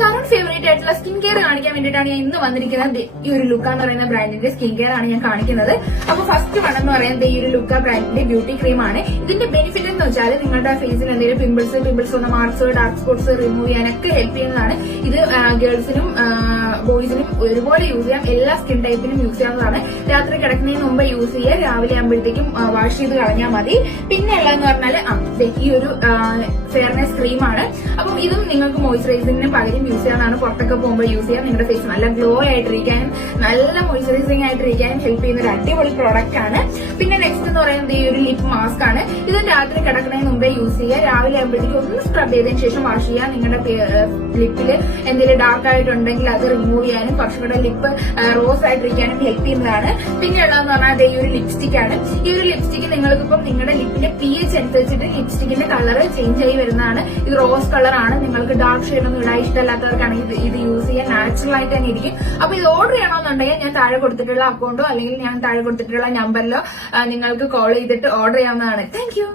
Current favourite ആയിട്ടുള്ള skin care കാണിക്കാൻ വേണ്ടിയിട്ടാണ് ഞാൻ ഇന്ന് വന്നിരിക്കുന്നത്. ഈ ഒരു ലുക്ക എന്ന് പറയുന്ന ബ്രാൻഡിന്റെ സ്കിൻ കെയർ ആണ് ഞാൻ കാണിക്കുന്നത്. അപ്പൊ ഫസ്റ്റ് വൺ എന്ന് പറയുന്നത് ഈ ഒരു ലുക്ക ബ്രാൻഡിന്റെ ബ്യൂട്ടി ക്രീം ആണ്. ഇതിന്റെ ബെനിഫിറ്റ് എന്ന് വെച്ചാൽ നിങ്ങളുടെ ഫേസിൽ എന്തെങ്കിലും പിമ്പിൾസ് വന്ന മാർക്സ്, ഡാർക്ക് സ്പോട്ട്സ് റിമൂവ് ചെയ്യാനൊക്കെ ഹെൽപ്പ് ചെയ്യുന്നതാണ്. ഇത് ഗേൾസിനും ബോയ്സിനും ഒരുപോലെ യൂസ് ചെയ്യാം. എല്ലാ സ്കിൻ ടൈപ്പിനും യൂസ് ചെയ്യാവുന്നതാണ്. രാത്രി കിടക്കുന്നതിന് മുമ്പ് യൂസ് ചെയ്യുക. രാവിലെ ആകുമ്പോഴത്തേക്കും വാഷ് ചെയ്ത് കളഞ്ഞാൽ മതി. പിന്നെ ഉള്ളതെന്ന് പറഞ്ഞാൽ ഈ ഒരു ഫെയർനെസ് ക്രീമാണ്. അപ്പം ഇതും നിങ്ങൾക്ക് മോയ്സ്ചറൈസിംഗിന് പകരം യൂസ് ചെയ്യാവുന്നതാണ്. പുറത്തൊക്കെ പോകുമ്പോൾ യൂസ് ചെയ്യാം. നിങ്ങളുടെ ഫേസ് നല്ല ഗ്ലോ ആയിട്ടിരിക്കാനും നല്ല മോയ്സ്ചറൈസിംഗ് ആയിട്ടിരിക്കാനും ഹെൽപ്പ് ചെയ്യുന്ന ഒരു അടിപൊളി പ്രോഡക്റ്റ് ആണ്. പിന്നെ നെക്സ്റ്റ് എന്ന് പറയുന്നത് ഈ ഒരു ലിപ് മാസ്ക് ആണ്. ഇത് രാത്രി കിടക്കുന്നതിന് മുമ്പേ യൂസ് ചെയ്യുക. രാവിലെ ആകുമ്പോഴത്തേക്കും ഒന്ന് സ്ക്രബ് ചെയ്തതിനു ശേഷം വാഷ് ചെയ്യുക. നിങ്ങളുടെ ലിപ്പിൽ എന്തെങ്കിലും ഡാർക്ക് ആയിട്ടുണ്ടെങ്കിൽ അത് റിമൂവ് ചെയ്യാനും കുറച്ചുകൂടെ ലിപ്പ് റോസ് ആയിട്ടിരിക്കാനും ഹെൽപ്പ് ചെയ്യുന്നതാണ്. പിന്നെ ഉള്ളതെന്ന് പറഞ്ഞാൽ ഈ ഒരു ലിപ്സ്റ്റിക് ആണ്. ഈ ഒരു ലിപ്സ്റ്റിക് നിങ്ങൾക്കിപ്പം നിങ്ങളുടെ ലിപ്പിന്റെ pH അനുസരിച്ചിട്ട് ലിപ്സ്റ്റിക്കിന്റെ കളർ ചേഞ്ച് ആയി വരുന്നതാണ്. ഇത് റോസ് കളർ ആണ്. നിങ്ങൾക്ക് ഡാർക്ക് ഷെയ്ഡ് ഒന്നും ഇടാൻ ഇഷ്ടമല്ലാത്തവർക്കാണെങ്കിൽ ഇത് യൂസ് ചെയ്യാൻ നാച്ചുറൽ ആയിട്ട് തന്നെ ഇരിക്കും. അപ്പൊ ഇത് ഓർഡർ ചെയ്യണമെന്നുണ്ടെങ്കിൽ ഞാൻ താഴെ കൊടുത്തിട്ടുള്ള അക്കൗണ്ടോ അല്ലെങ്കിൽ ഞാൻ താഴെ കൊടുത്തിട്ടുള്ള നമ്പറിലോ നിങ്ങൾക്ക് കോൾ ചെയ്തിട്ട് ഓർഡർ ചെയ്യാവുന്നതാണ്. Thank you.